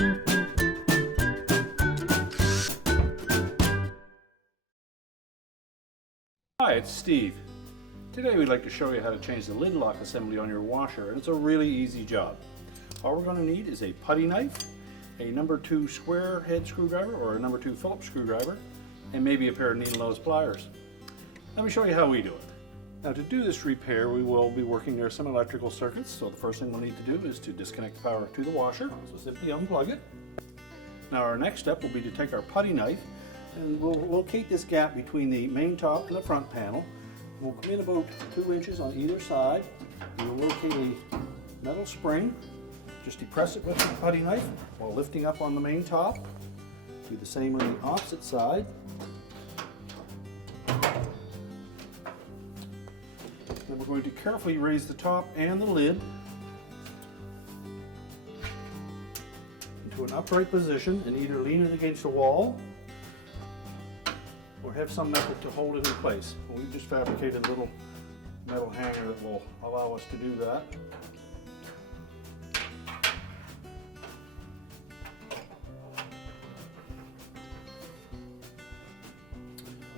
Hi, it's Steve. Today we'd like to show you how to change the lid lock assembly on your washer, and it's a really easy job. All we're going to need is a putty knife, a number 2 square head screwdriver or a number 2 Phillips screwdriver, and maybe a pair of needle nose pliers. Let me show you how we do it. Now, to do this repair, we will be working near some electrical circuits, so the first thing we'll need to do is to disconnect the power to the washer, so simply unplug it. Now our next step will be to take our putty knife and we'll locate this gap between the main top and the front panel. We'll come in about 2 inches on either side. We'll locate a metal spring. Just depress it with the putty knife while lifting up on the main top. Do the same on the opposite side. Then we're going to carefully raise the top and the lid into an upright position and either lean it against the wall or have some method to hold it in place. We've just fabricated a little metal hanger that will allow us to do that.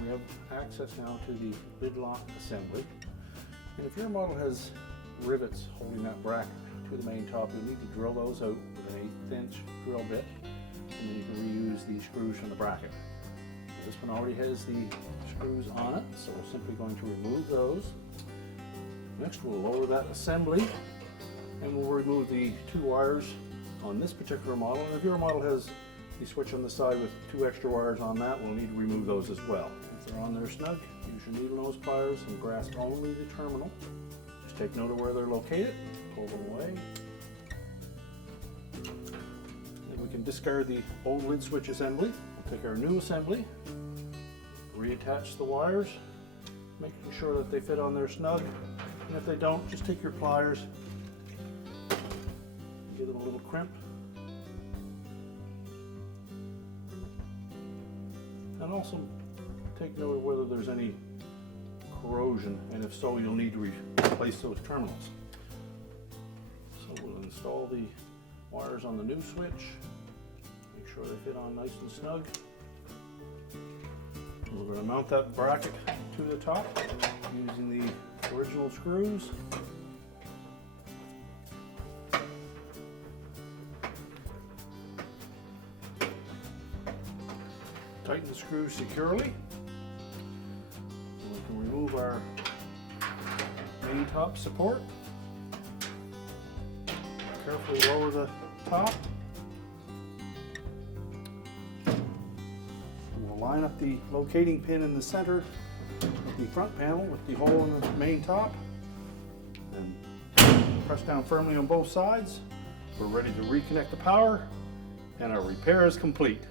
We have access now to the lid lock assembly. And if your model has rivets holding that bracket to the main top, you'll need to drill those out with an 1/8 inch drill bit, and then you can reuse the screws from the bracket. This one already has the screws on it, so we're simply going to remove those. Next, we'll lower that assembly, and we'll remove the 2 wires on this particular model. And if your model has the switch on the side with 2 extra wires on that, we'll need to remove those as well. If they're on there snug, use your needle nose pliers and grasp only the terminal. Just take note of where they're located, pull them away. And we can discard the old lid switch assembly. We'll take our new assembly, reattach the wires, making sure that they fit on there snug. And if they don't, just take your pliers, give them a little crimp. And also take note of whether there's any corrosion, and if so, you'll need to replace those terminals. So we'll install the wires on the new switch, make sure they fit on nice and snug. We're going to mount that bracket to the top using the original screws. Tighten the screws securely. We can remove our main top support. Carefully lower the top. We'll line up the locating pin in the center of the front panel with the hole in the main top, and press down firmly on both sides. We're ready to reconnect the power, and our repair is complete.